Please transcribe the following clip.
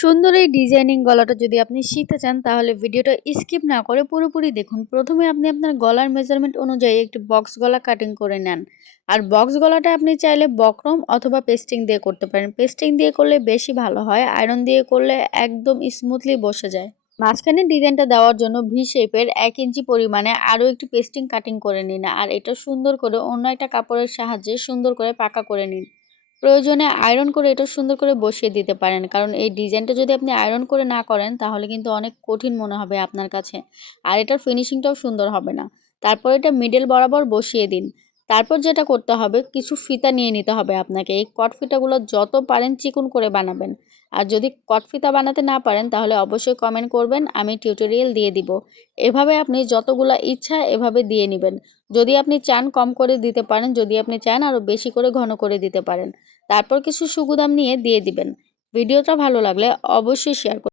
সুন্দর এই ডিজাইনিং গলাটা যদি আপনি শিখতে চান তাহলে ভিডিওটা স্কিপ না করে পুরোপুরি দেখুন। প্রথমে আপনি আপনার গলার মেজারমেন্ট অনুযায়ী একটি বক্স গলা কাটিং করে নেন। আর বক্স গলাটা আপনি চাইলে বক্রম অথবা পেস্টিং দিয়ে করতে পারেন। পেস্টিং দিয়ে করলে বেশি ভালো হয়, আয়রন দিয়ে করলে একদম স্মুথলি বসে যায়। মাঝখানে ডিজাইনটা দেওয়ার জন্য ভি শেপের 1 ইঞ্চি পরিমাণে আরও একটি পেস্টিং কাটিং করে নিন। আর এটা সুন্দর করে অন্য একটা কাপড়ের সাহায্যে সুন্দর করে পাকা করে নিন। প্রয়োজনে আয়রন করে এটা সুন্দর করে বসিয়ে দিতে পারেন, কারণ এই ডিজাইনটা যদি আপনি আয়রন করে না করেন তাহলে কিন্তু অনেক কঠিন মনে হবে আপনার কাছে, আর এটার ফিনিশিংটাও সুন্দর হবে না। তারপর এটা মিডল বরাবর বসিয়ে দিন। তারপর যেটা করতে হবে, কিছু ফিতা নিয়ে নিতে হবে আপনাকে। এই কট ফিতাগুলো যত পারেন চিকন করে বানাবেন। আর যদি কট ফিতা বানাতে না পারেন তাহলে অবশ্যই কমেন্ট করবেন, আমি টিউটোরিয়াল দিয়ে দিব। এভাবে আপনি যতগুলা ইচ্ছা এভাবে দিয়ে নেবেন। যদি আপনি চান কম করে দিতে পারেন, যদি আপনি চান আরও বেশি করে ঘন করে দিতে পারেন। তারপর কিছু সুগুদাম নিয়ে দিয়ে দিবেন। ভিডিওটা ভালো লাগলে অবশ্যই শেয়ার করবেন।